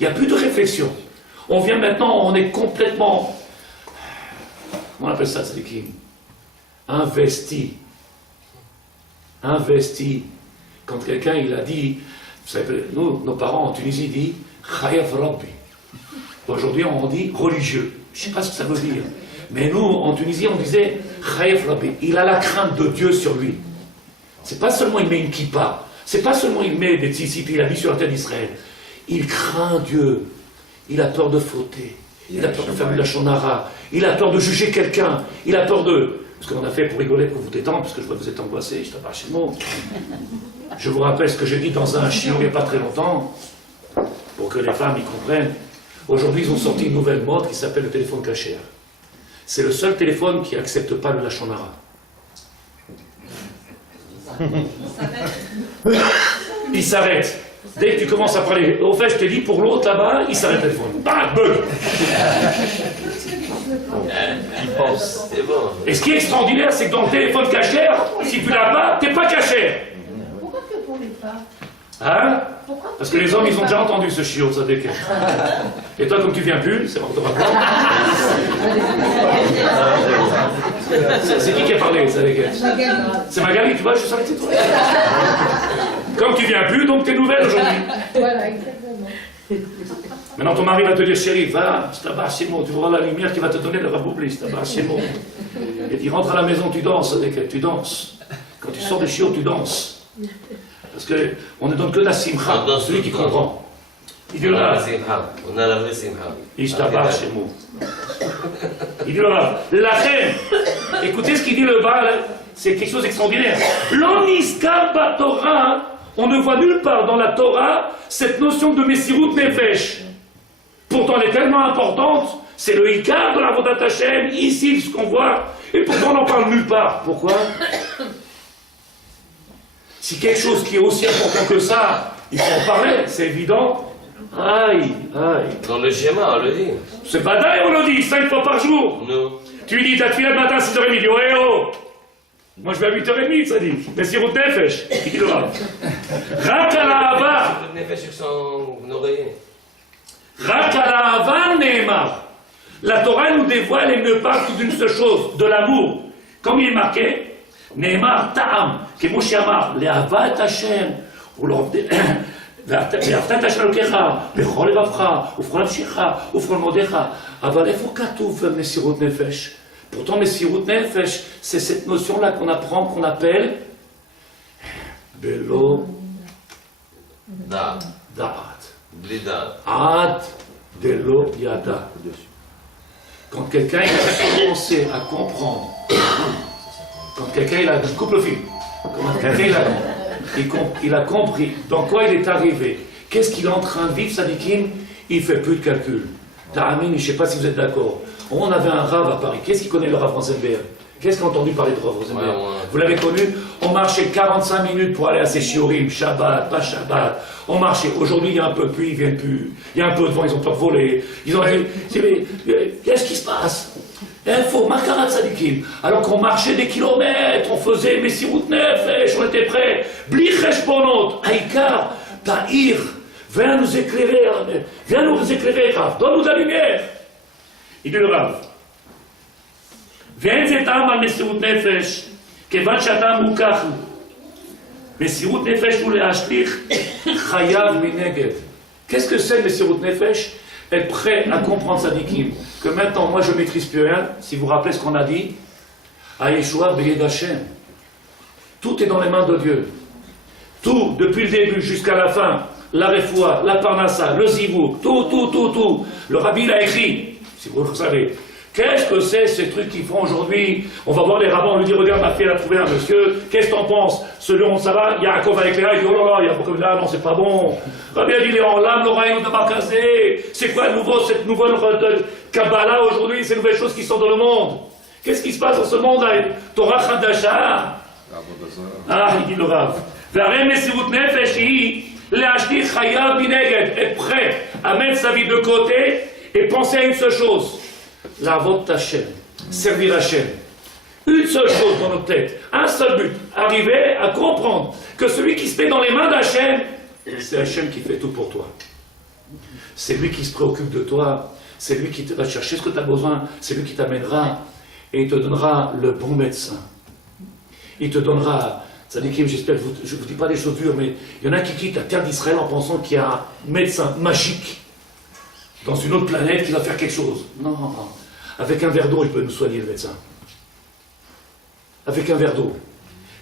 Il n'y a plus de réflexion. On vient maintenant, on est complètement. On appelle ça, c'est qui? Investi. Investi. Quand quelqu'un il a dit, vous savez, nous, nos parents en Tunisie disent Chayav Rabbi. Aujourd'hui on dit religieux. Je ne sais pas ce que ça veut dire. Mais nous, en Tunisie, on disait Chayav Rabbi. Il a la crainte de Dieu sur lui. C'est pas seulement il met une kippa, c'est pas seulement il met des tzitzit, il habite sur la terre d'Israël. Il craint Dieu. Il a peur de fauter. Il a peur de faire de la shonara. Il a peur de juger quelqu'un. Il a peur de. Ce qu'on a fait pour rigoler, pour vous détendre, parce que je vois que vous êtes angoissés, je t'appelle chez moi. Je vous rappelle ce que j'ai dit dans un chiot il n'y a pas très longtemps, pour que les femmes y comprennent. Aujourd'hui, ils ont sorti une nouvelle mode qui s'appelle le téléphone cachère. C'est le seul téléphone qui n'accepte pas le lachonara. Il s'arrête. Dès que tu commences à parler, au fait, je te dis, pour l'autre là-bas, il s'arrête le téléphone. Bang, bug. Il pense, c'est bon. Et ce qui est extraordinaire, c'est que dans le téléphone cachère, si tu l'as pas, t'es pas cachère. Pourquoi tu ne les pas? Hein? Pourquoi? Parce que les hommes, ils ont déjà entendu ce chiot, ça décale. Et toi, comme tu viens plus, c'est bon, tu vas pas. C'est qui a parlé, ça, les gars? C'est Magali, tu vois, je savais que c'est toi. Comme tu viens plus, donc t'es nouvelle aujourd'hui. Voilà, exactement. Maintenant, ton mari va te dire, chérie, va, Stabashimo, tu verras la lumière qui va te donner le raboubli, Stabashimo. Et tu rentres à la maison, tu danses avec elle, tu danses. Quand tu sors des chiots, tu danses. Parce qu'on ne donne que la simcha, celui qui comprend. Il dit On le a la Rav, simcha. On a la vraie simcha. Ishtabashimo. Il dit le Rav, la reine, écoutez ce qu'il dit le Baal, c'est quelque chose d'extraordinaire. L'oniskar ba Torah, on ne voit nulle part dans la Torah cette notion de Messirut Nefesh. Pourtant, elle est tellement importante, c'est le Ikar de la Vodat Hashem, ici, ce qu'on voit, et pourtant on n'en parle nulle part. Pourquoi? Si quelque chose qui est aussi important que ça, il faut en parler, c'est évident. Aïe, aïe. Dans le schéma, on le dit. C'est pas dingue, on le dit, 5 fois par jour. Non. Tu lui dis, t'as fini le matin à 6h30, il dit, oh, eh, oh. Moi, je vais à 8h30, ça dit. Mais si route nefesh, il dit le Rav. Rak al ahava. Le nefesh sur son oreiller. Rak al ahava ne'emar. La Torah nous dévoile et ne parle que d'une seule chose, de l'amour. Comme il est marqué, ne'emar ta'am, כמוש אמר, לאהבה את השם ואהבת את השם אלוקיך בכל לבבך ובכל נפשך ובכל מאודיך. אבל איפה כתוב מסירות נפש? Pourtant, Messirut Nefesh, c'est cette notion-là qu'on apprend, qu'on appelle Belo Da'at. Ad Delo Yada. Quand quelqu'un a commencé à comprendre, quand quelqu'un il a coupe le fil, quand quelqu'un il a compris dans quoi il est arrivé, qu'est-ce qu'il est en train de vivre, Sadikim, il ne fait plus de calcul. Ta'amin, je ne sais pas si vous êtes d'accord. On avait un Rav à Paris. Qu'est-ce qu'il connaît le Rav Rosenberg? Qu'est-ce qu'il a entendu parler de Rav Rosenberg? Vous l'avez connu? On marchait 45 minutes pour aller à ses shiurim, Shabbat, pas Shabbat. On marchait. Aujourd'hui, il y a un peu de pluie, ils viennent plus. Il y a un peu de vent, ils ont peur de voler. Ils ont qu'est-ce qui se passe? Info, Makarat Sadikim. Alors qu'on marchait des kilomètres, on faisait Messirut Nefesh, on était prêts. Bli Cheshbonot, Aïkar, Ta'ir. Viens nous éclairer, Rav. Donne-nous la lumière. Il dit le Rav, ואין זה טעם על מסירות נפש, כיוון שאתה מוכח הוא. מסירות נפש הוא להשליך חייו מנגד. Qu'est-ce que c'est מסירות נפש? Être prêt à comprendre Sadikim. Que maintenant, moi je ne maîtrise plus rien, si vous vous rappelez ce qu'on a dit, à Yeshua B'yed Hashem. Tout est dans les mains de Dieu. Tout, depuis le début jusqu'à la fin, la Refoua, la Parnassa, le Zivouk, tout. Le Rabbi l'a écrit. Si vous le savez, qu'est-ce que c'est ces trucs qu'ils font aujourd'hui? On va voir les rabbins, on lui dit, regarde ma fille, elle a trouvé un monsieur, qu'est-ce que t'en penses? Selon ça va, Yaakov avec Léa, il dit, oh là là, Yaakov là, non, c'est pas bon. Rabbi a dit, il est en lame, l'oreille, de Markazé. C'est quoi cette nouvelle Kabbalah aujourd'hui, ces nouvelles choses qui sortent dans le monde? Qu'est-ce qui se passe dans ce monde avec Torah Chadasha? Ah, il dit le Rav. V'arem Messirut Nefesh hi, le'ashlich chayav mineged, être prêt à mettre sa vie de côté et penser à une seule chose, la vote Hashem, servir Hashem. Une seule chose dans notre tête, un seul but, arriver à comprendre que celui qui se met dans les mains d'Hachem, c'est Hachem qui fait tout pour toi. C'est lui qui se préoccupe de toi, c'est lui qui va chercher ce que tu as besoin, c'est lui qui t'amènera et il te donnera le bon médecin. Il te donnera, Tzadikim, j'espère que je ne vous dis pas des choses dures, mais il y en a qui quittent la terre d'Israël en pensant qu'il y a un médecin magique dans une autre planète qui va faire quelque chose. Non. Avec un verre d'eau, il peut nous soigner, le médecin. Avec un verre d'eau.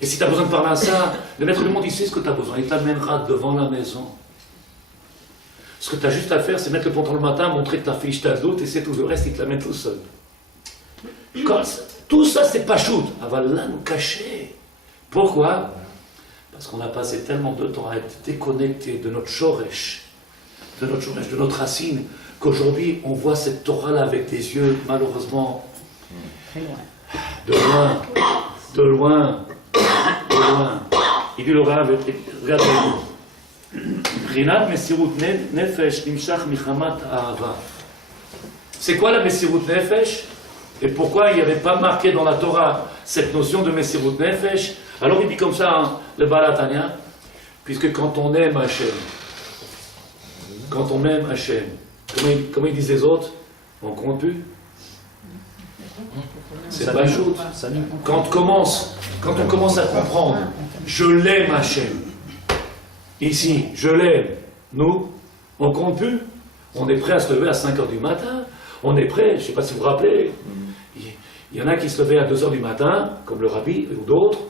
Et si tu as besoin de parler à ça, le maître du monde, il sait ce que tu as besoin. Il t'amènera devant la maison. Ce que tu as juste à faire, c'est mettre le pantalon le matin, montrer que ta fiche ta doute, et c'est tout. Le reste, il te l'amène tout seul. Tout ça, c'est pas shoot. Elle va là nous cacher. Pourquoi? Parce qu'on a passé tellement de temps à être déconnecté de notre shoresh, de notre racine, qu'aujourd'hui on voit cette Torah-là avec des yeux, malheureusement, de loin. Il dit le Rav, regardez-vous. Rinat Messirut Nefesh Nimshach Michamat Ahava. C'est quoi la Messirut Nefesh? Et pourquoi il n'y avait pas marqué dans la Torah cette notion de Messirut Nefesh? Alors il dit comme ça, hein, le Baal HaTanya, puisque quand on aime Hachem, comment ils disent les autres, on compte plus. C'est pas shoot. Quand on commence à comprendre, je l'aime Hachem. Ici, je l'aime. Nous, on compte plus. On est prêt à se lever à 5h du matin. On est prêt, je ne sais pas si vous vous rappelez. Il y en a qui se levaient à 2h du matin, comme le rabbi ou d'autres,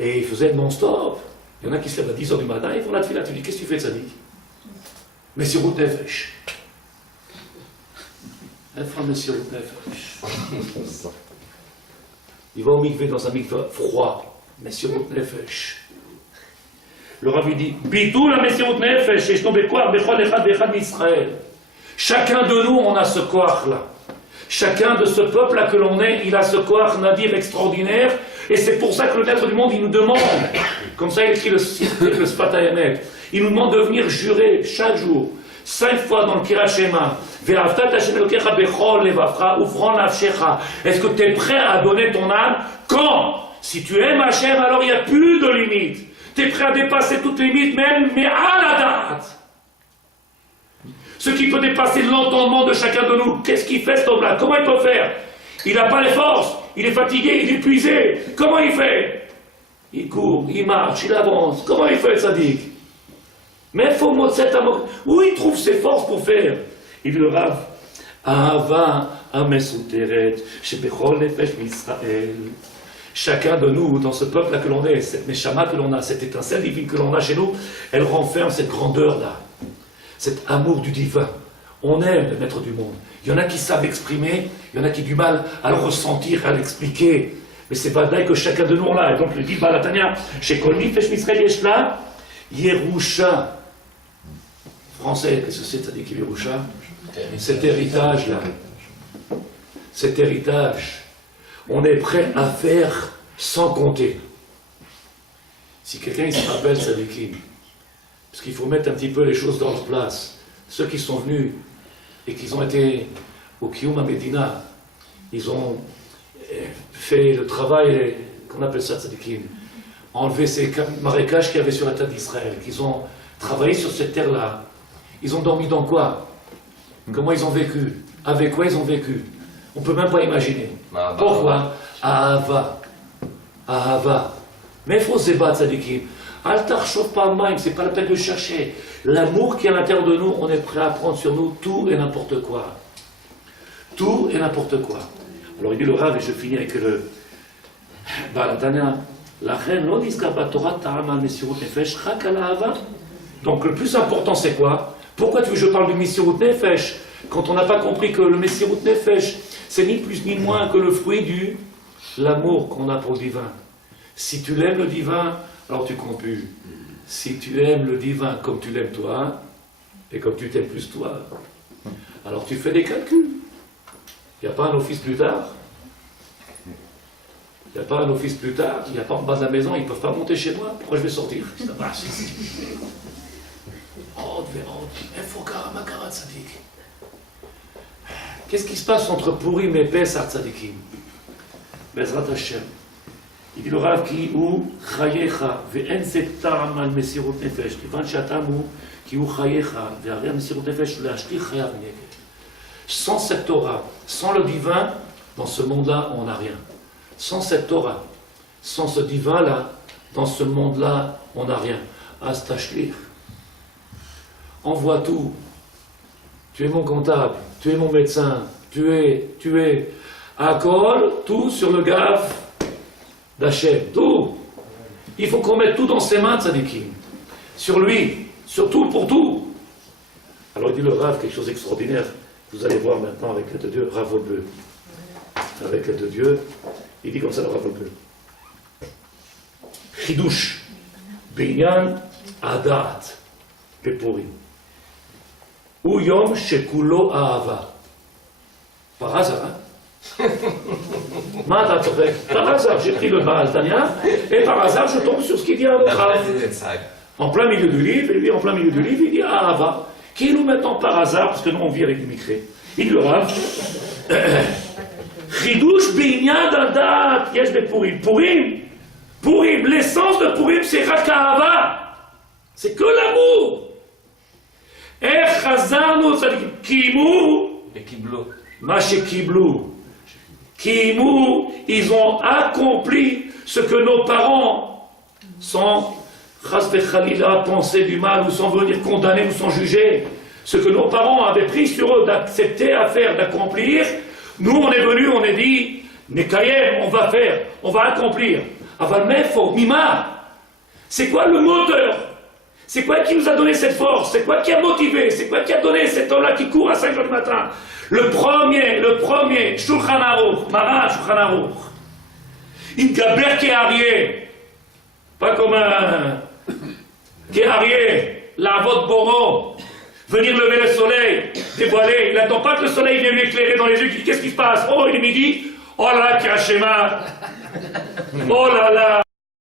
et ils faisaient non-stop. Il y en a qui se lèvent à 10h du matin, ils font la tefila. Tu dis, qu'est-ce que tu fais de Tzadik? Messirut Nefesh. Un frère Messirut Nefesh. Il va au mikvé dans un mikvé froid. Messirut Nefesh. Le rabbi dit, Bitou la Messirut Nefesh, et je tombe quoi? Bechol echad bechad d'Israël. Chacun de nous, on a ce koach-là. Chacun de ce peuple-là que l'on est, il a ce koach nadir extraordinaire, et c'est pour ça que le maître du monde, il nous demande, comme ça il écrit le Sfat HaEmet, il nous demande de venir jurer chaque jour, 5 fois dans le Kirat Shema, Ve'aftat Hashem Elokecha bechol levavcha ufron nafshecha. Est-ce que tu es prêt à donner ton âme? Quand? Si tu aimes Hashem, alors il n'y a plus de limites. Tu es prêt à dépasser toutes les limites, même, mais à la date. Ce qui peut dépasser l'entendement de chacun de nous, qu'est-ce qu'il fait cet homme-là? Comment il peut faire? Il n'a pas les forces, il est fatigué, il est épuisé. Comment il fait? Il court, il marche, il avance. Comment il fait, Tzadik? Mais il faut montrer où il trouve ses forces pour faire? Il dit le Rav, Ahava Amesuteret, Shebechol Nefesh Misraël. Chacun de nous, dans ce peuple-là que l'on est, cette Neshama que l'on a, cette étincelle divine que l'on a chez nous, elle renferme cette grandeur-là. Cet amour du divin. On aime le maître du monde. Il y en a qui savent exprimer, il y en a qui ont du mal à le ressentir, à l'expliquer. Mais c'est pas que chacun de nous on l'a. Et donc le dit Balatania, chez Kolmi, Fesh Misraël Yeshla, Yerusha. Français, qu'est-ce que c'est, ça dit qu'il Yerusha? Cet héritage-là. Cet héritage. On est prêt à faire sans compter. Si quelqu'un il se rappelle Sadikim, parce qu'il faut mettre un petit peu les choses dans leur place. Ceux qui sont venus et qui ont été au Kiyum Medina, ils ont fait le travail qu'on appelle ça tzadikim, enlever ces marécages qu'il y avait sur la terre d'Israël, qu'ils ont travaillé sur cette terre-là. Ils ont dormi dans quoi? Comment ils ont vécu? Avec quoi ils ont vécu? On ne peut même pas imaginer. Pourquoi? Ahava. Ahava. Mais il faut se battre, tzadikim. Altar chauffe pas même, c'est pas la peine de chercher. L'amour qui est à l'intérieur de nous, on est prêt à prendre sur nous tout et n'importe quoi. Tout et n'importe quoi. Alors il dit le Rav, et je finis avec le Balatana, la reine, Torah Ta'amal Messirut Nefesh, donc le plus important c'est quoi? Pourquoi tu veux que je parle du Messirut Nefesh? Quand on n'a pas compris que le Messirut Nefesh, c'est ni plus ni moins que le fruit du l'amour qu'on a pour le divin. Si tu l'aimes le divin, alors tu comptes plus. Si tu aimes le divin comme tu l'aimes toi, et comme tu t'aimes plus toi, alors tu fais des calculs. Il n'y a pas un office plus tard. Il n'y a pas un office plus tard. Il n'y a pas en bas de la maison. Ils ne peuvent pas monter chez moi. Pourquoi je vais sortir? Ça marche. Qu'est-ce qui se passe entre Purim et Pesach Tzadikim? Bezrat Hashem. Il dit le Rav qui ou chayecha ve'en zetam al mesirut nefesh kivan she'atam hu ki hu chayecha ve'arei mesirut nefesh le'ashtir chayav neged. Sans cette Torah, sans le divin, dans ce monde-là, on n'a rien. Sans cette Torah, sans ce divin-là, dans ce monde-là, on n'a rien. Astashlir. Envoie tout. Tu es mon comptable, tu es mon médecin, tu es Akol, tout sur le gave d'Hachem, tout. Il faut qu'on mette tout dans ses mains, tzadikim. Sur lui, sur tout, pour tout. Alors il dit le Rav, quelque chose d'extraordinaire. Vous allez voir maintenant avec l'aide de Dieu, Rav Volbeu. Avec l'aide de Dieu, il dit comme ça le Rav Volbeu. Chidush, Binyan, Adat, Pepurim. Ou Yom Shekulo Ahava. Par hasard, hein? Par hasard, j'ai pris le Baal Tanya, et par hasard, je tombe sur ce qu'il dit à notre Rav. En plein milieu du livre, et lui, en plein milieu du livre, il dit Ahava, qui nous maintenant par hasard, parce que nous on vit avec du micré. Il dit le Rav, Chidush Binyan Adat, Yesh Bepurim. Purim, l'essence de Purim, c'est Rakahava. C'est que l'amour. איך חזרנו, קימו, וקיבלו. מה שקיבלו. Kimou, ils ont accompli ce que nos parents, sans Chas v'Chalila, penser du mal, ou sans venir condamner, ou sans juger, ce que nos parents avaient pris sur eux d'accepter à faire, d'accomplir, nous on est venus, on est dit, Nekayem, on va faire, on va accomplir. Aval mefo, mima. C'est quoi le moteur? C'est quoi qui nous a donné cette force? C'est quoi qui a motivé? C'est quoi qui a donné cet homme-là qui court à 5 heures du matin? Le premier, Shulchan Aruch, Maran Shulchan Aruch. Il gaber Keharyeh, pas comme un Keharyeh, la vote Boro, venir lever le soleil, dévoiler. Il n'attend pas que le soleil vienne lui éclairer dans les yeux. Qu'est-ce qui se passe? Oh, il est midi. Oh là là, Kirachema. Oh là là.